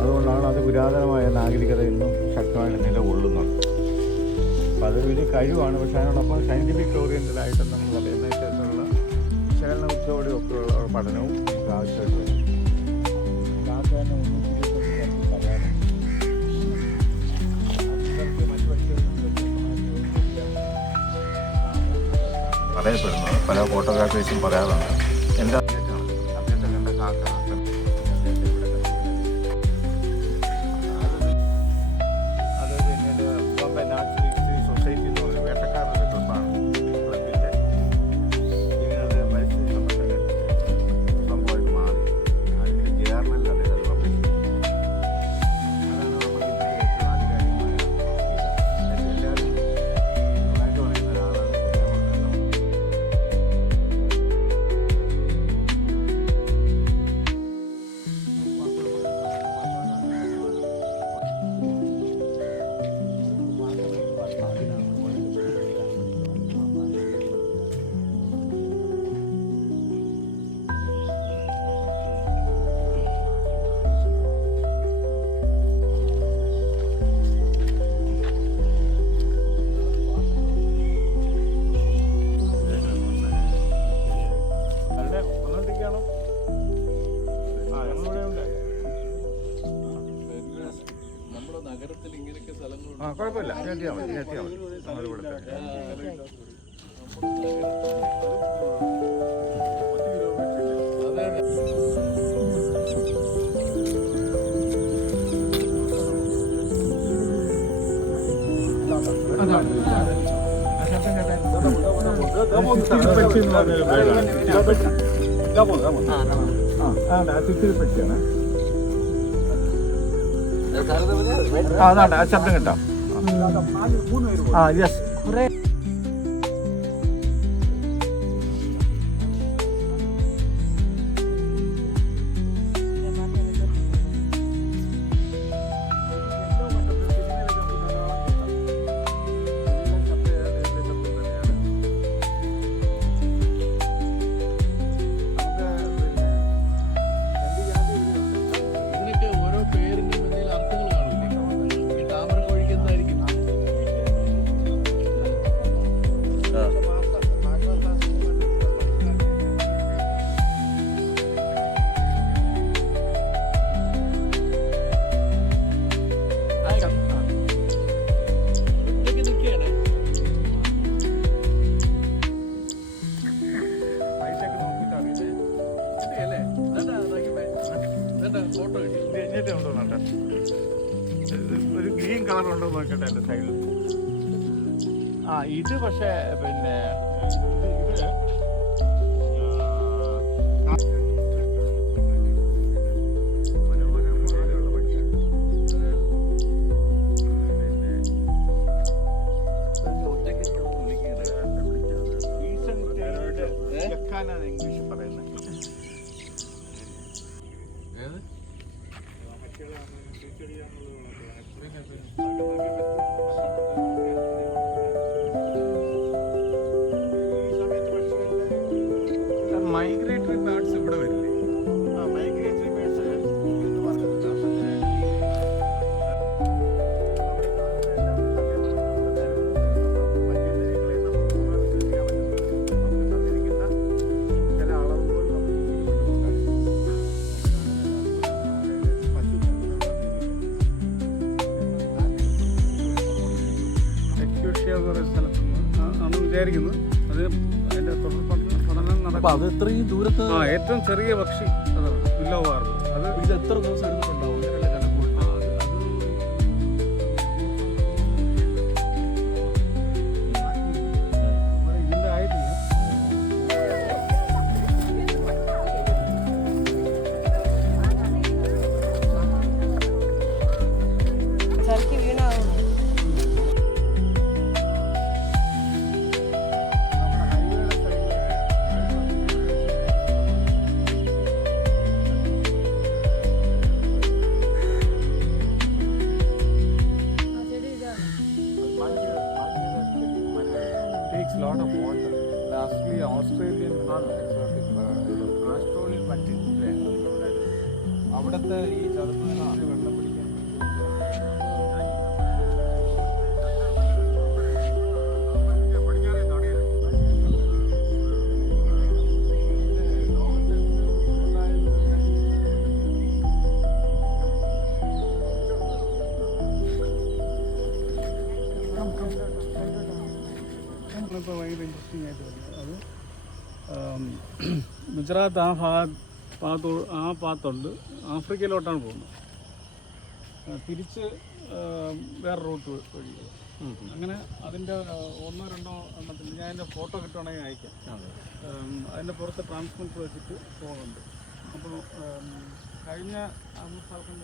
അതുകൊണ്ടാണ് അത് പുരാതനമായ നാഗരികത ഇന്നും ശക്തമായിട്ട് നിലകൊള്ളുന്നത്. അപ്പം അത് വലിയ കഴിവാണ്. പക്ഷേ അതിനോടൊപ്പം സയൻറ്റിഫിക് ഓറിയൻറ്റഡായിട്ട് നമ്മൾ പറയുന്ന ഇത്തരത്തിലുള്ള വിശകലന ഉച്ചയോടെ ഒക്കെയുള്ള പഠനവും നമുക്ക് ആവശ്യമായിട്ട് വരും. കാക്കാനെ ഒന്നും പറയപ്പെടുന്നത് പല ഫോട്ടോഗ്രാഫേഴ്സും പറയാറുണ്ട്. എൻ്റെ അദ്ദേഹത്തെ കണ്ട കാക്ക അത് പിന്നീട് ബോംബെ നാച്ചുറൽ ഹിസ്റ്ററി സൊസൈറ്റി എന്ന് പറഞ്ഞ വേട്ടക്കാരുടെ ക്ലബ്ബാണ്. ക്ലബിൻ്റെ പിന്നീട് അത് പരിസ്ഥിതി സംബന്ധങ്ങൾ സംഭവമായിട്ട് മാറി. അതിൻ്റെ ജേർണലിൽ അദ്ദേഹം അത് പബ്ലിഷ് ചെയ്തു. അതാണ് നമ്മൾ ഇതിൻ്റെ ഏറ്റവും ആധികാരികമായ എല്ലാവരും നന്നായിട്ട് പറയുന്ന ഒരാളാണ്. കുഴപ്പമില്ല, എത്തിയാൽ മതി നമ്മൾ ഇവിടുത്തെ ചിത്തിരിപ്പറ്റിയാണ്. അതാണ് ആ ശബ്ദം കേട്ടോ. യെസ്. ഒരു ഗ്രീൻ കളർ ഉണ്ടോ നോക്കട്ടെ എൻ്റെ സൈഡിൽ. ഇത് പക്ഷേ പിന്നെ ഇത് ഇംഗ്ലീഷിൽ പറയുന്നത്. മൈഗ്രേറ്ററി ബേർഡ്സ് ഇവിടെ വരില്ലേ? മൈഗ്രേറ്ററി ബേർഡ്സ് എന്ന് പറഞ്ഞിട്ടുണ്ട്. ചില അളവുകൾ ആണ് വിചാരിക്കുന്നത്. അത് അതിൻ്റെ തുടർ പഠനം നടക്കും. അത് എത്രയും ദൂരത്ത് ഏറ്റവും ചെറിയ പക്ഷി അതാണ് വില്ലോവാർഡ്. അത് ഇത് എത്ര ദിവസം എടുത്തിട്ടുണ്ടാവും? ഇതിൻ്റെ ആയിട്ടില്ല. ഇവിടുത്തെ ഈ ചതുപ്പ് നിലത്തിൽ വെള്ളം പിടിക്കാൻ ഇപ്പോൾ ഭയങ്കര ഇൻട്രസ്റ്റിംഗ് ആയിട്ട് വരുന്നത് അത് ഗുജറാത്ത് ആ ഭാഗത്തുണ്ട് ആഫ്രിക്കയിലോട്ടാണ് പോകുന്നത്. തിരിച്ച് വേറെ റൂട്ട് വഴി അങ്ങനെ അതിൻ്റെ 1-2 എണ്ണത്തിൽ ഞാൻ അതിൻ്റെ ഫോട്ടോ കിട്ടുവാണെങ്കിൽ അയക്കാം. അതിൻ്റെ പുറത്ത് ട്രാൻസ്മിറ്റർ വെച്ചിട്ട് പോകുന്നുണ്ട്. അപ്പോൾ കഴിഞ്ഞ സ്ഥലത്ത്